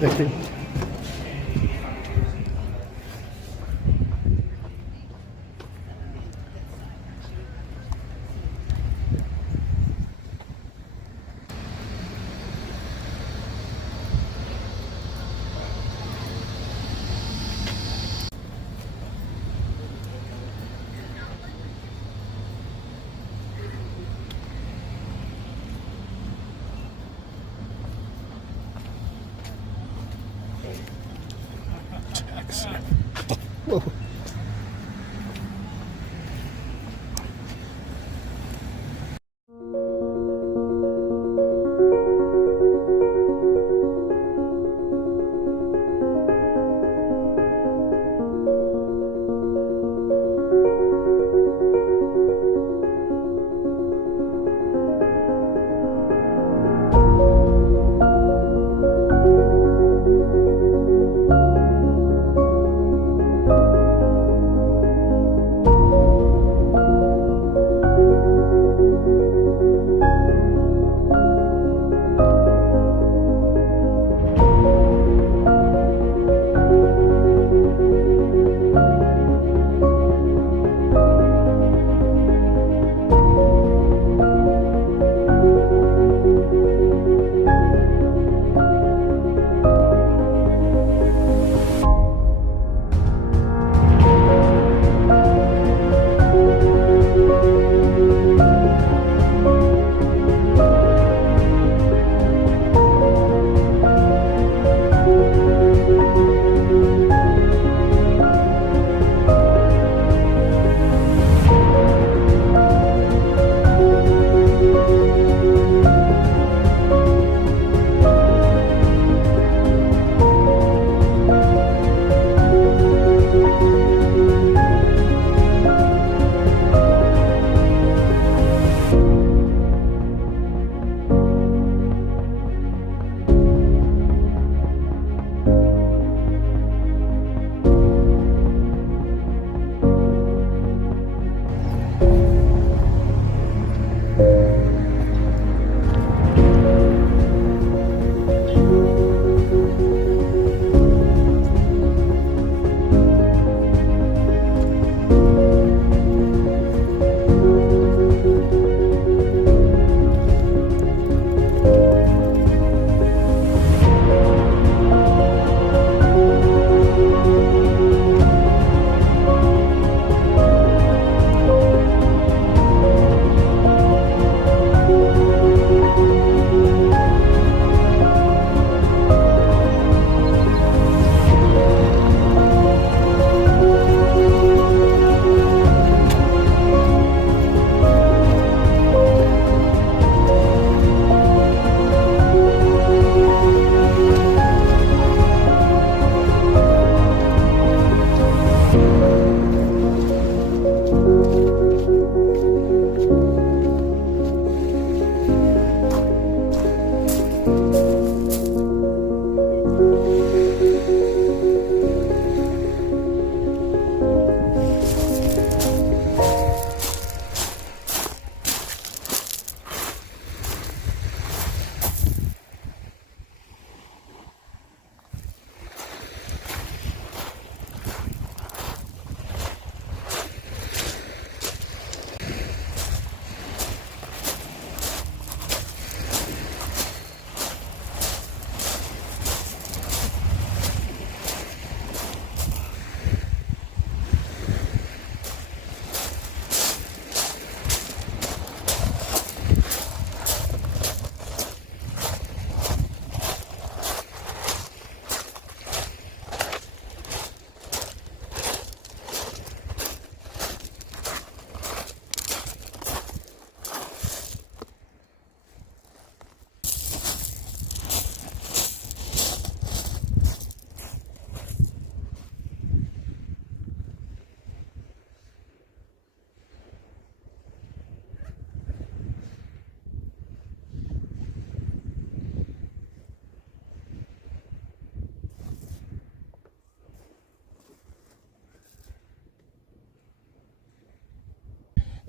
Thank you. Whoa.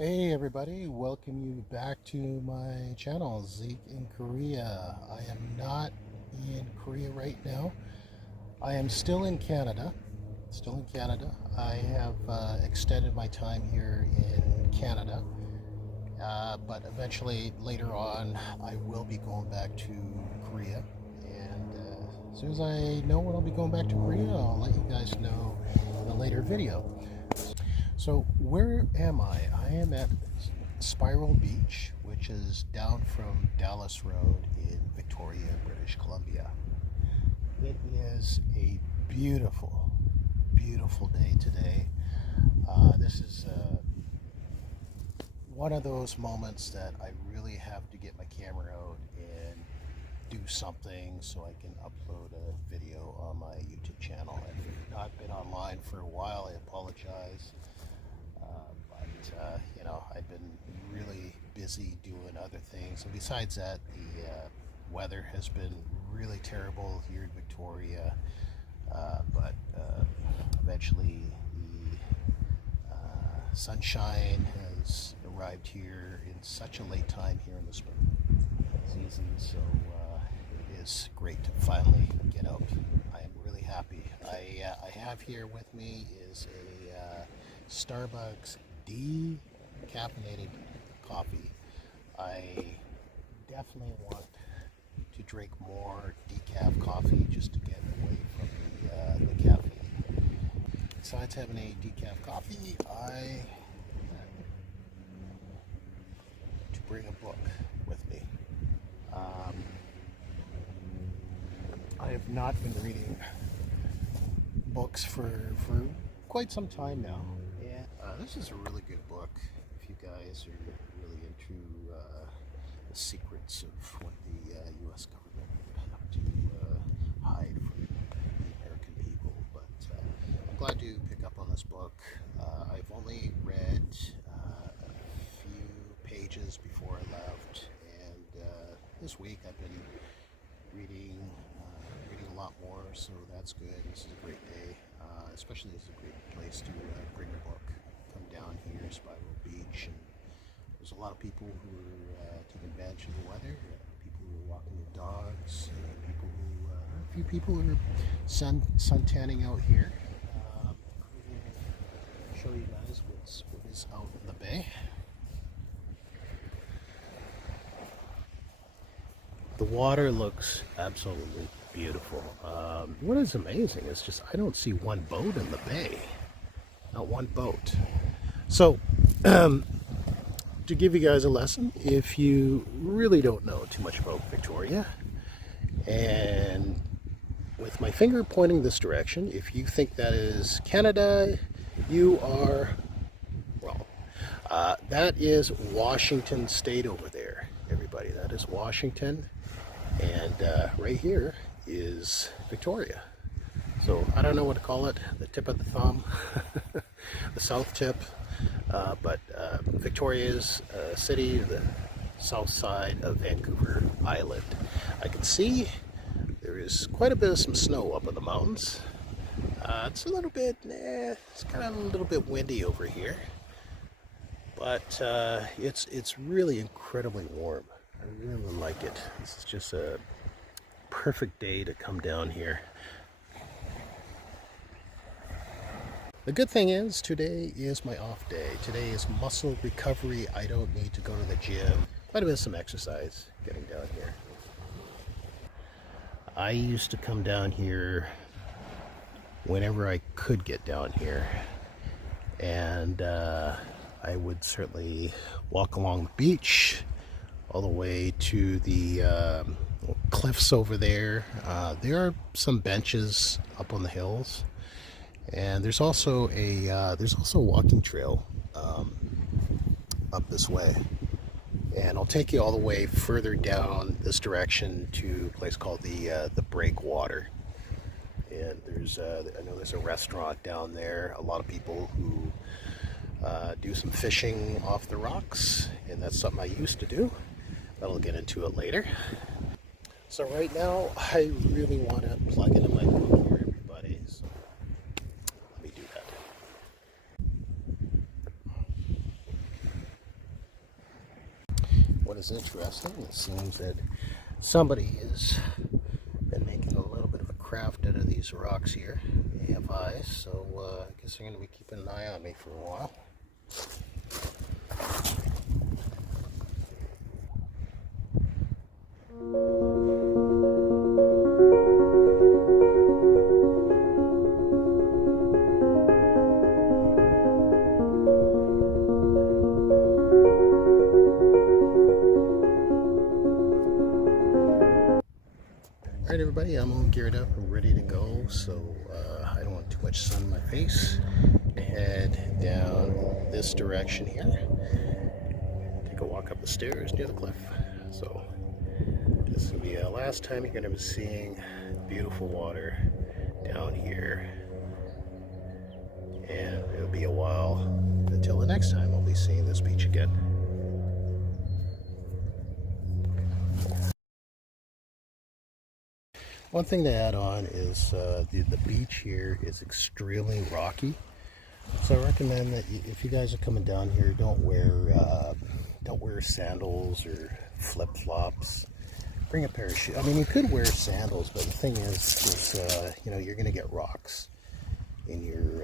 Hey everybody, welcome you back to my channel, Zeke in Korea. I am not in Korea right now. I am still in Canada. I have extended my time here in Canada, but eventually later on I will be going back to Korea. And as soon as I know when I'll be going back to Korea, I'll let you guys know in a later video. So where am I? I am at Spiral Beach, which is down from Dallas Road in Victoria, British Columbia. It is a beautiful, beautiful day today. This is one of those moments that I really have to get my camera out and do something so I can upload a video on my YouTube channel. I've not been online for a while. I apologize. But you know, I've been really busy doing other things. And besides that, the weather has been really terrible here in Victoria. But eventually the sunshine has arrived here in such a late time here in the spring season. So it is great to finally get out. I am really happy. I have here with me is a Starbucks decaffeinated coffee. I definitely want to drink more decaf coffee just to get away from the caffeine. Besides having a decaf coffee, I to bring a book with me. I have not been reading books for quite some time now. This is a really good book if you guys are really into the secrets of what the U.S. government had up to hide from the American people. But I'm glad to pick up on this book. I've only read a few pages before I left, and this week I've been reading a lot more, so that's good. This is a great day, especially this is a great place to bring a book. Come down here, Spiral Beach, and there's a lot of people who are taking advantage of the weather, people who are walking their dogs, a few people who are sun tanning out here. I'm going to show you guys what is out in the bay. The water looks absolutely beautiful. What is amazing is just I don't see one boat in the bay. Not one boat. So, to give you guys a lesson, if you really don't know too much about Victoria, and with my finger pointing this direction, if you think that is Canada, you are wrong. That is Washington State over there, everybody. That is Washington, and right here is Victoria. So I don't know what to call it, the tip of the thumb, the south tip, but Victoria is a city, the south side of Vancouver Island. I can see there is quite a bit of some snow up in the mountains. It's a little bit, it's kind of a little bit windy over here, but it's really incredibly warm. I really like it. This is just a perfect day to come down here. The good thing is today is my off day. Today is muscle recovery. I don't need to go to the gym. Quite a bit of some exercise getting down here. I used to come down here whenever I could get down here, and I would certainly walk along the beach all the way to the cliffs over there. There are some benches up on the hills. And there's also a walking trail up this way, and I'll take you all the way further down this direction to a place called the Breakwater. And I know there's a restaurant down there. A lot of people who do some fishing off the rocks, and that's something I used to do. But I'll get into it later. So right now, I really want to plug into my book here, everybody. So let me do that. What is interesting, it seems that somebody is these rocks here. They have eyes, so I guess they're going to be keeping an eye on me for a while. Alright everybody, I'm all geared up and ready to go, so I don't want too much sun in my face. Head down this direction here. Take a walk up the stairs near the cliff. So this is going to be the last time you're going to be seeing beautiful water down here. And it'll be a while until the next time I'll be seeing this beach again. One thing to add on is the beach here is extremely rocky, so I recommend that if you guys are coming down here, don't wear sandals or flip-flops. Bring a pair of shoes. I mean, you could wear sandals, but the thing is you know, you're going to get rocks in your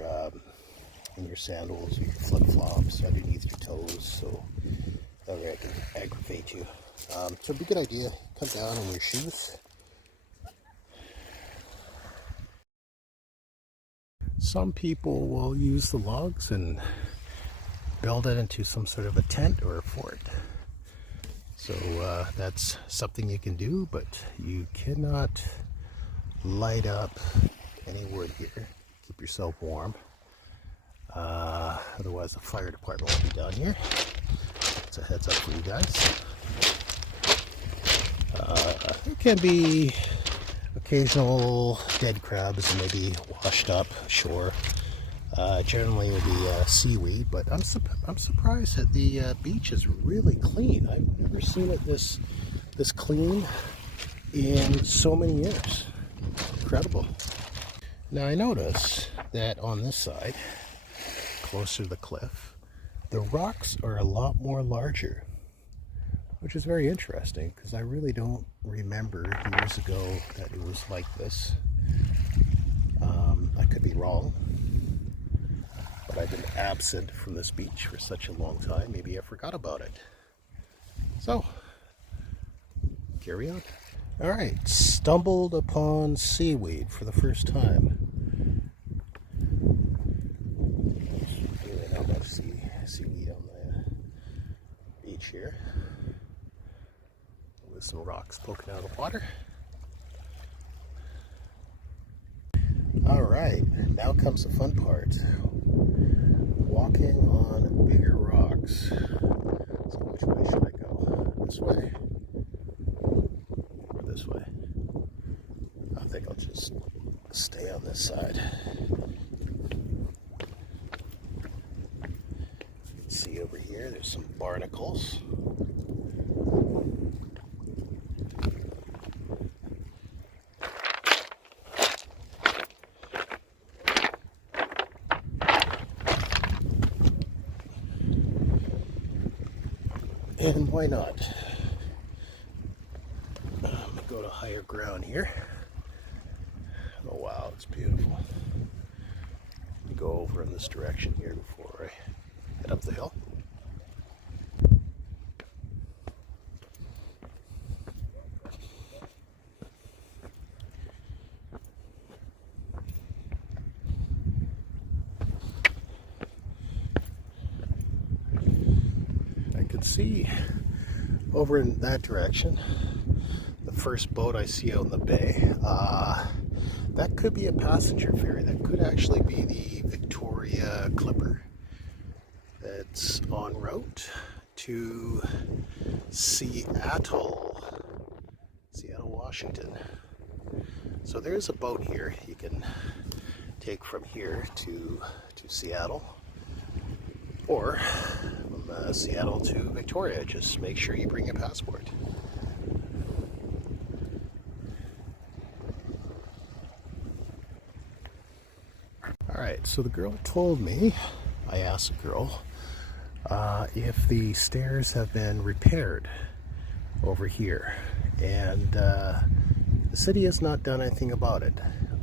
sandals or your flip-flops underneath your toes, so that can aggravate you. So it'd be a good idea, come down in your shoes. Some people will use the logs and build it into some sort of a tent or a fort. So that's something you can do, but you cannot light up any wood here. Keep yourself warm. Otherwise the fire department will be down here. It's a heads up for you guys. There can be occasional dead crabs, maybe washed up ashore. Generally it will be seaweed, but I'm surprised that the beach is really clean. I've never seen it this clean in so many years. Incredible. Now I notice that on this side, closer to the cliff, the rocks are a lot more larger, which is very interesting because I really don't remember years ago that it was like this. I could be wrong, but I've been absent from this beach for such a long time. Maybe I forgot about it. So, carry on. All right, stumbled upon seaweed for the first time. Really not much seaweed on the beach here. With some rocks poking out of the water. Alright, now comes the fun part. Walking on bigger rocks. So which way should I go? This way? Or this way? I think I'll just stay on this side. You can see over here, there's some barnacles. And why not? I'm gonna go to higher ground here. Oh wow, it's beautiful. Let me go over in this direction here before I head up the hill. See over in that direction, the first boat I see out in the bay, that could be a passenger ferry. That could actually be the Victoria Clipper that's en route to Seattle, Washington. So there's a boat here you can take from here to Seattle, or from Seattle to Victoria. Just make sure you bring a passport. Alright, so the girl told me, I asked the girl, if the stairs have been repaired over here, and the city has not done anything about it.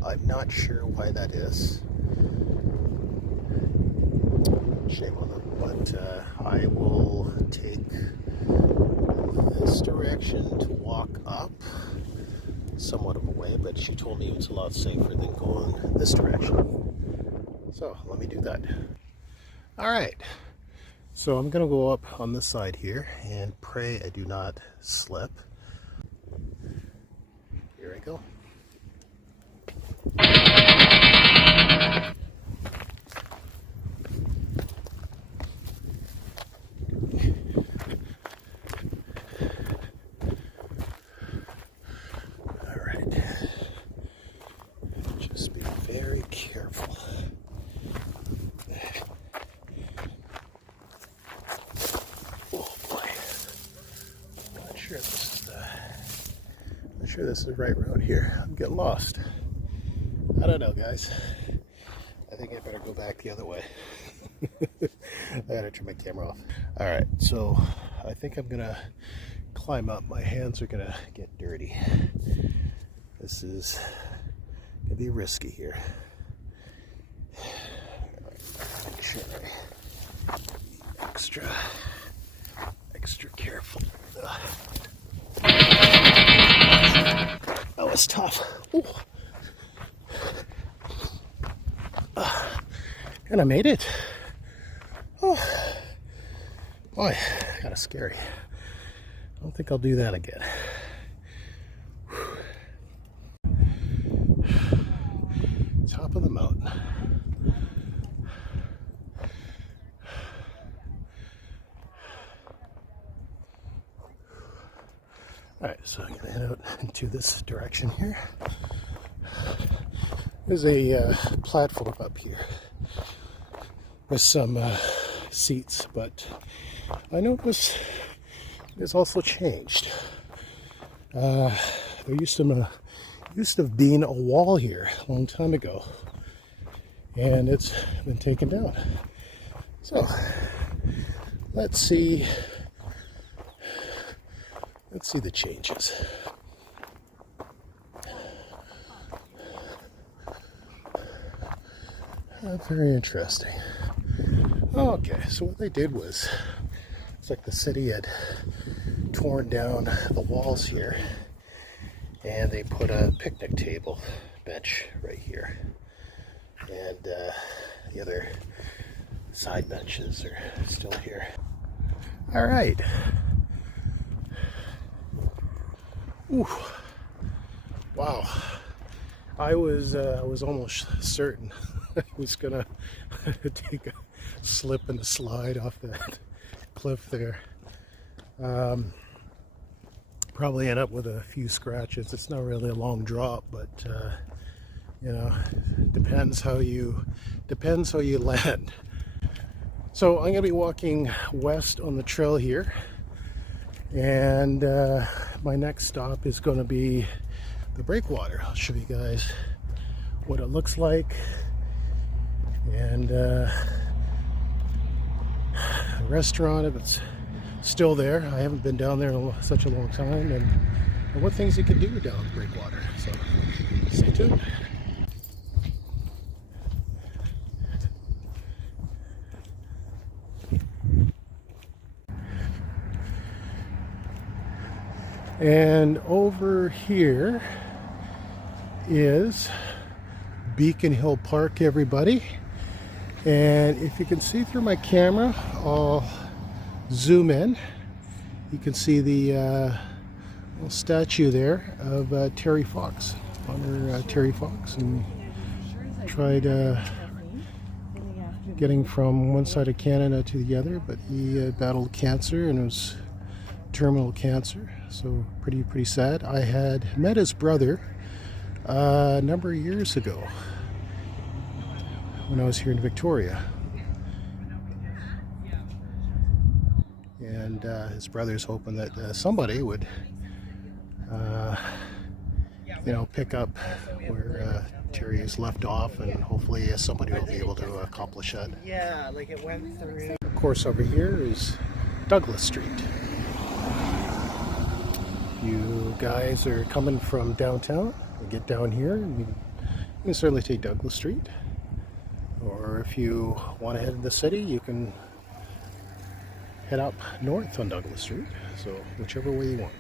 I'm not sure why that is. Shame on them. But I will take this direction to walk up. Somewhat of a way, but she told me it's a lot safer than going this direction. So let me do that. All right. So I'm going to go up on this side here and pray I do not slip. Here I go. All right. Just be very careful. Not sure this is the right road here. I'm getting lost. I don't know, guys. I think I better go back the other way. I gotta turn my camera off. All right, so I think I'm gonna climb up. My hands are gonna get dirty. This is gonna be risky here. All right, make sure I be extra careful. That was tough. And I made it. Oh, boy, kind of scary. I don't think I'll do that again. Top of the mountain. Alright, so I'm going to head out into this direction here. There's a platform up here with some seats, but I know it's also changed. There used to have been a wall here a long time ago, and it's been taken down. So let's see the changes. Very interesting. Okay, so what they did was, it's like the city had torn down the walls here, and they put a picnic table bench right here, and the other side benches are still here. All right. Ooh. Wow. I was almost certain I was gonna take a slip and a slide off that cliff there. Probably end up with a few scratches. It's not really a long drop, but you know, depends how you land. So I'm gonna be walking west on the trail here, and my next stop is going to be the Breakwater. I'll show you guys what it looks like, and the restaurant, if it's still there. I haven't been down there in such a long time, and what things you can do down the Breakwater. So stay tuned. And over here is Beacon Hill Park, everybody. And if you can see through my camera, I'll zoom in. You can see the little statue there of Terry Fox, Honor Terry Fox, and tried getting from one side of Canada to the other, but he battled cancer, and it was terminal cancer, so pretty sad. I had met his brother a number of years ago when I was here in Victoria, and his brother's hoping that somebody would pick up where Terry is left off, and hopefully somebody will be able to accomplish that. Yeah, like it went through. Of course, over here is Douglas Street. You guys are coming from downtown, you get down here and You can certainly take Douglas Street, or if you want to head to the city, you can head up north on Douglas Street, so whichever way you want.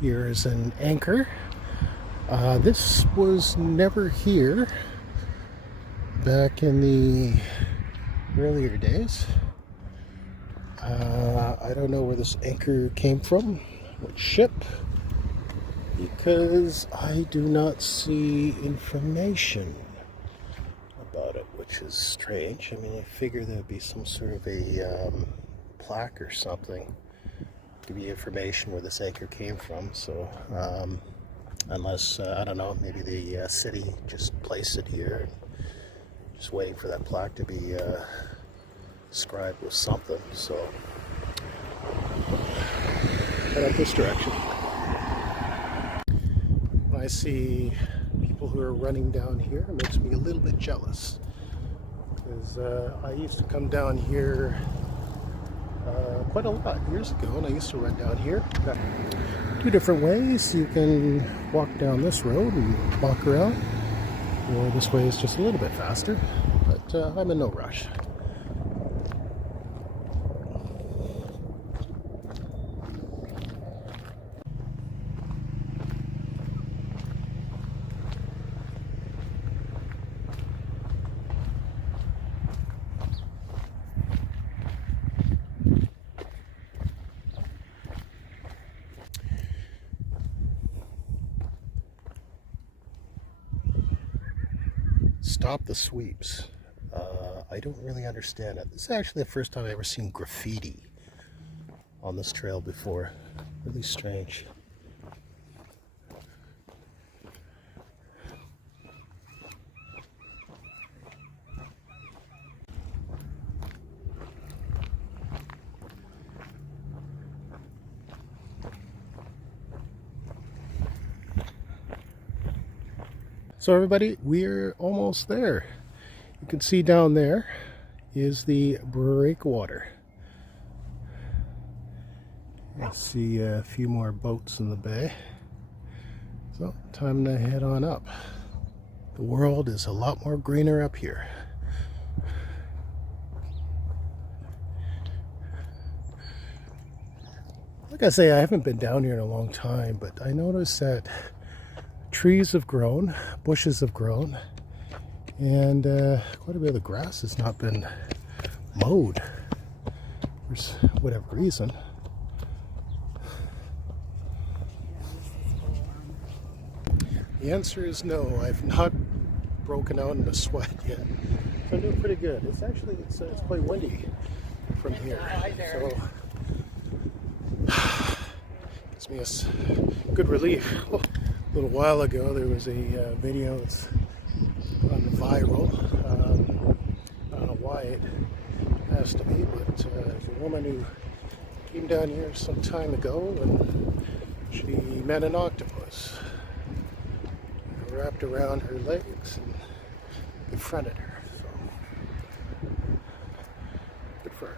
Here is an anchor. This was never here back in the earlier days. I don't know where this anchor came from, what ship, because I do not see information about it, which is strange. I mean, I figure there'd be some sort of a plaque or something to give you information where this anchor came from. So unless I don't know, maybe the city just placed it here, just waiting for that plaque to be scribed with something. So head up this direction. When I see people who are running down here, it makes me a little bit jealous, because I used to come down here quite a lot years ago, and I used to run down here. Got two different ways. You can walk down this road and walk around, or this way is just a little bit faster, but I'm in no rush. Stop the sweeps. I don't really understand it. This is actually the first time I've ever seen graffiti on this trail before. Really strange. So everybody, we're almost there. You can see down there is the Breakwater. I see a few more boats in the bay. So time to head on up. The world is a lot more greener up here. Like I say, I haven't been down here in a long time, but I noticed that trees have grown, bushes have grown, and quite a bit of the grass has not been mowed for whatever reason. The answer is no. I've not broken out into sweat yet. So I'm doing pretty good. It's actually it's quite windy from here, so gives me a good relief. A little while ago, there was a video that's gone viral. I don't know why it has to be, but there's a woman who came down here some time ago, and she met an octopus. It wrapped around her legs and confronted her. So, good for her.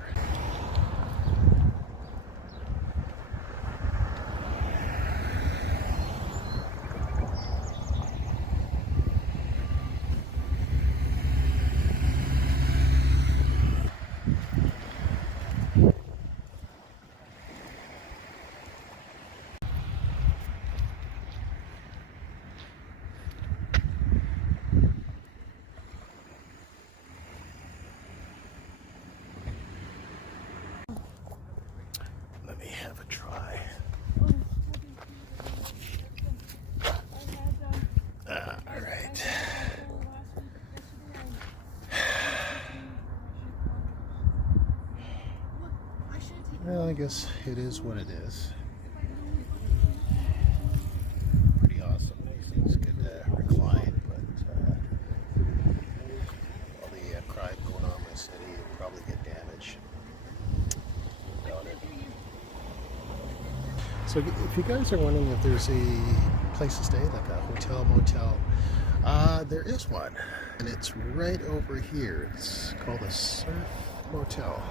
Let me have a try. All right. Well, I guess it is what it is. Pretty awesome. These things could recline, but all the crime going on in the city would probably get damaged. Without it. So if you guys are wondering if there's a place to stay, like a hotel, motel, there is one, and it's right over here. It's called a Surf Motel.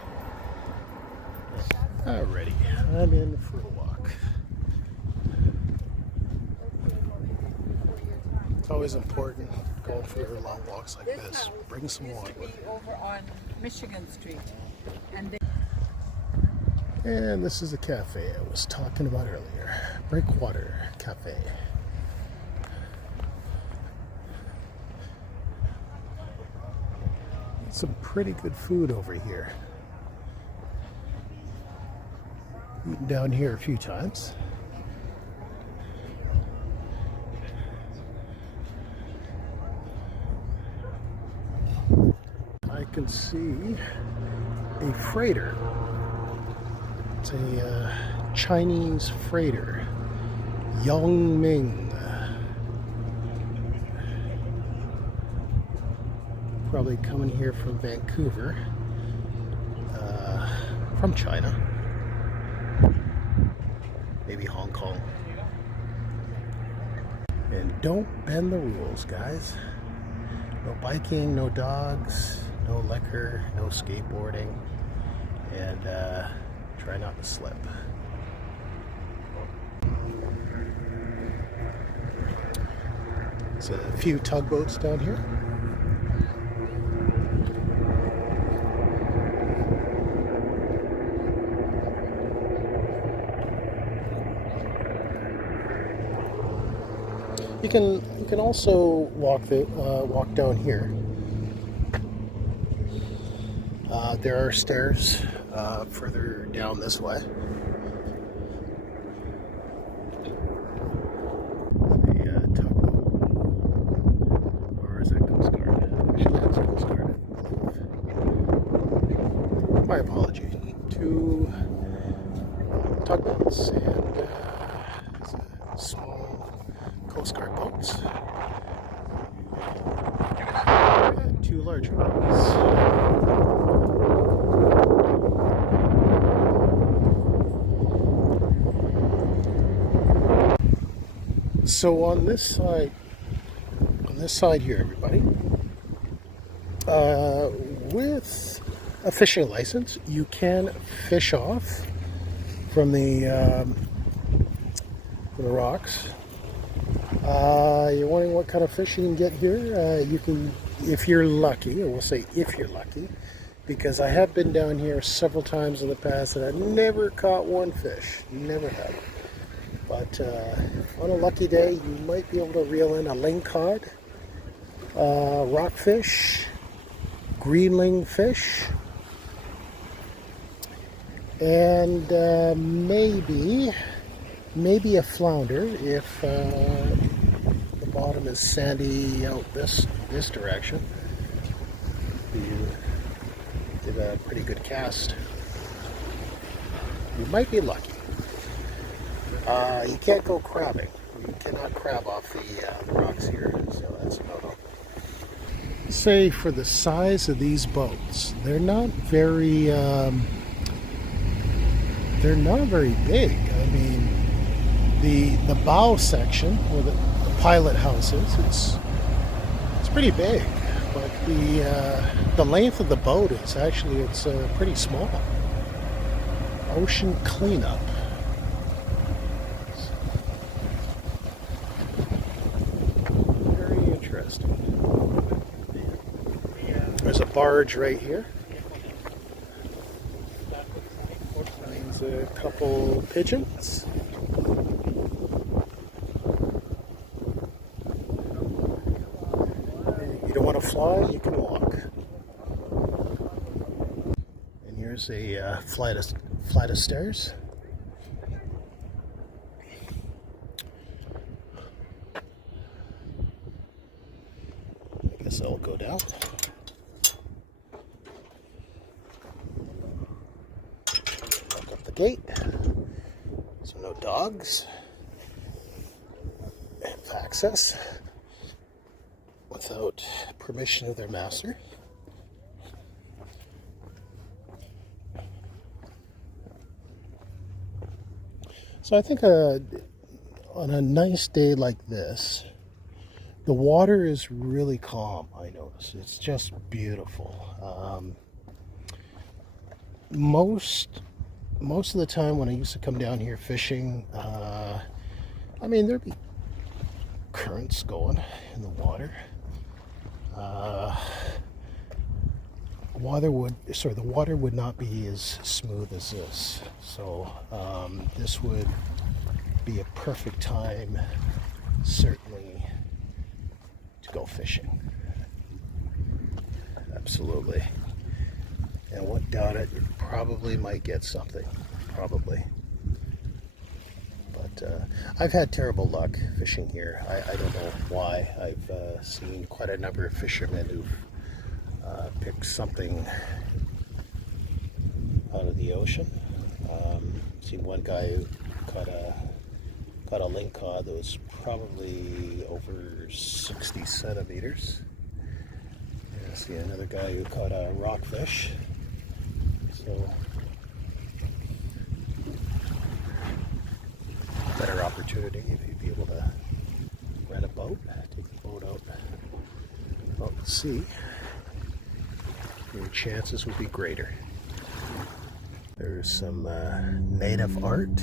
Alrighty, I'm in for a walk. It's always important going for long walks like this. Bring some water. Used to be over on Michigan Street, and they And this is the cafe I was talking about earlier. Breakwater Cafe. Some pretty good food over here. Eaten down here a few times. I can see a freighter. It's a Chinese freighter, Yongming. Probably coming here from Vancouver, from China, maybe Hong Kong. And don't bend the rules, guys. No biking, no dogs, no liquor, no skateboarding, and try not to slip. There's a few tugboats down here. You can also walk down here. There are stairs further down this way. The tugboat, or is that Coast Guard? Actually, that's Coast Guard. My apology. Two tugboats and small Coast Guard boats. And two larger ones. So on this side here, everybody, with a fishing license, you can fish off from the rocks. You're wondering what kind of fish you can get here? You can, if you're lucky, or we'll say if you're lucky, because I have been down here several times in the past and I've never caught one fish. Never have. But on a lucky day, you might be able to reel in a lingcod, rockfish, greenling fish, and maybe a flounder if the bottom is sandy out this direction. You did a pretty good cast. You might be lucky. You can't go crabbing. You cannot crab off the rocks here, so that's a no-no. Say for the size of these boats, they're not very big. I mean, the bow section where the pilot house is, it's pretty big, but the length of the boat is actually pretty small. Ocean cleanup. There's a barge right here. There's a couple pigeons. You don't want to fly, you can walk. And here's a flight of stairs. I guess I'll go down. Lock up the gate. So no dogs. And access without permission of their master. So I think on a nice day like this, the water is really calm, I notice. It's just beautiful. Most of the time when I used to come down here fishing, I mean, there'd be currents going in the water. uh, the water would not be as smooth as this. So this would be a perfect time, certainly, to go fishing. Absolutely. And what doubt it, you probably might get something. Probably. But I've had terrible luck fishing here. I don't know why. I've seen quite a number of fishermen who've picked something out of the ocean. Seen one guy who caught a lingcod that was probably over 60 centimeters. And I see another guy who caught a rockfish. So better opportunity if you'd be able to rent a boat, take the boat out to sea. Your chances would be greater. There's some native art.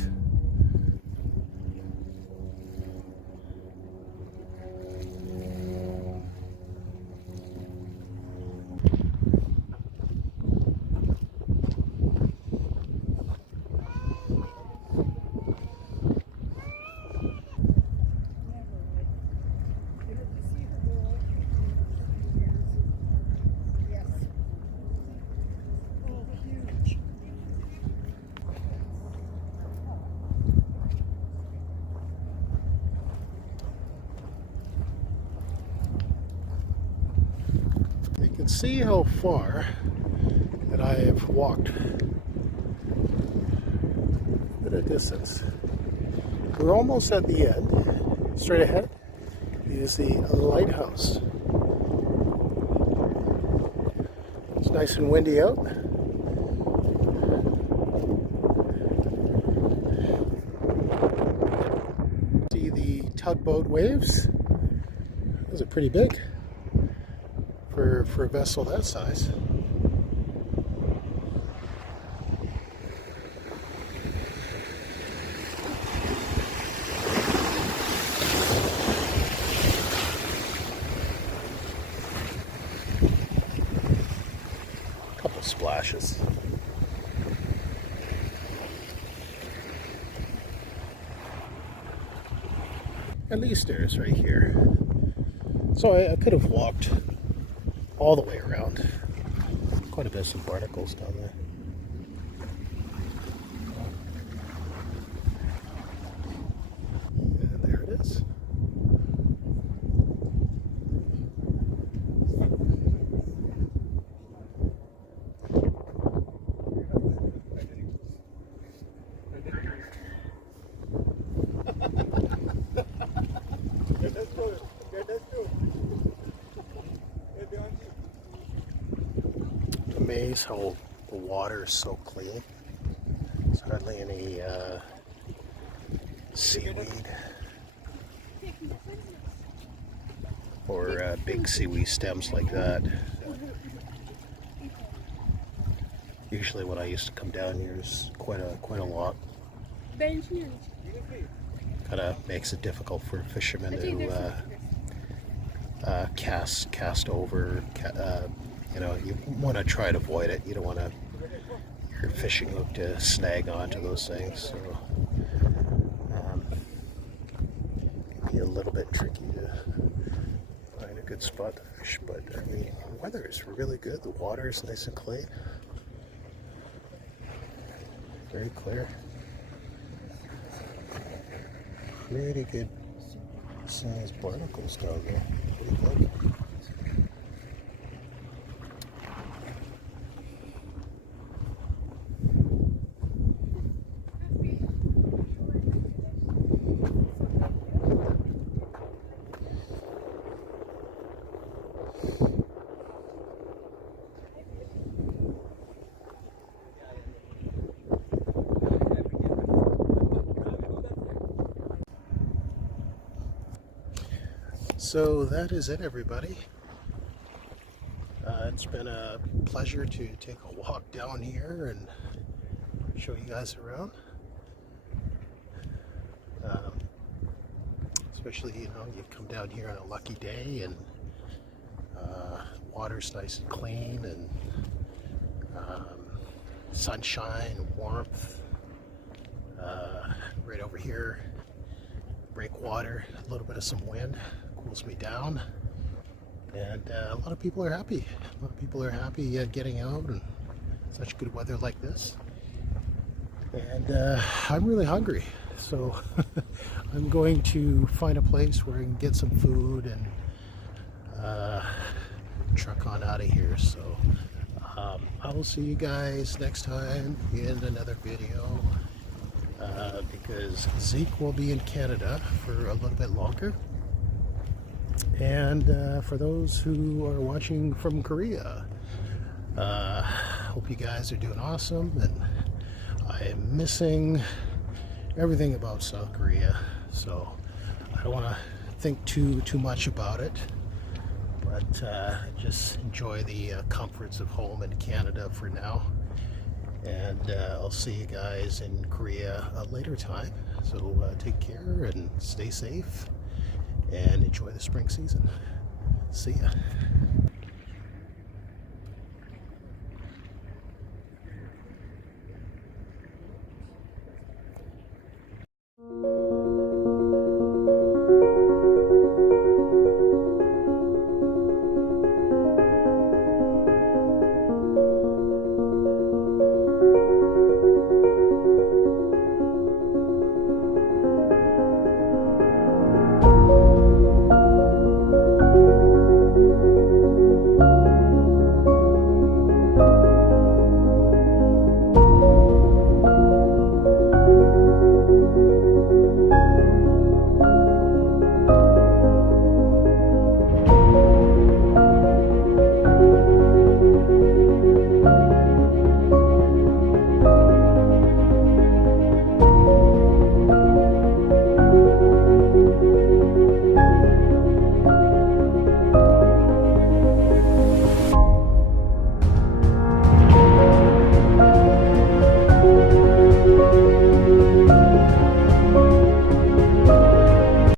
You can see how far that I have walked at a distance. We're almost at the end. Straight ahead is the lighthouse. It's nice and windy out. See the tugboat waves? Those are pretty big for a vessel that size. Couple splashes. At least there's right here. So I could have walked all the way around. Quite a bit of some barnacles down there. And there it is. Amazed how the water is so clean. There's hardly any seaweed or big seaweed stems like that. Usually when I used to come down here, there's quite a lot. Kind of makes it difficult for fishermen to cast over. You know, you want to try to avoid it. You don't want your fishing hook to snag onto those things. So it can be a little bit tricky to find a good spot to fish. But I mean, the weather is really good. The water is nice and clean, very clear. Pretty good sized barnacles down there. What do you think? So that is it, everybody. It's been a pleasure to take a walk down here and show you guys around. Especially, you know, you come down here on a lucky day and water's nice and clean, and sunshine, warmth. Right over here, Breakwater, a little bit of some wind cools me down, and a lot of people are happy. A lot of people are happy getting out and such good weather like this. And I'm really hungry, so I'm going to find a place where I can get some food and truck on out of here. So I will see you guys next time in another video, because Zeke will be in Canada for a little bit longer. And for those who are watching from Korea, hope you guys are doing awesome, and I am missing everything about South Korea, so I don't want to think too much about it, but just enjoy the comforts of home in Canada for now. And I'll see you guys in Korea a later time. So take care and stay safe and enjoy the spring season. See ya.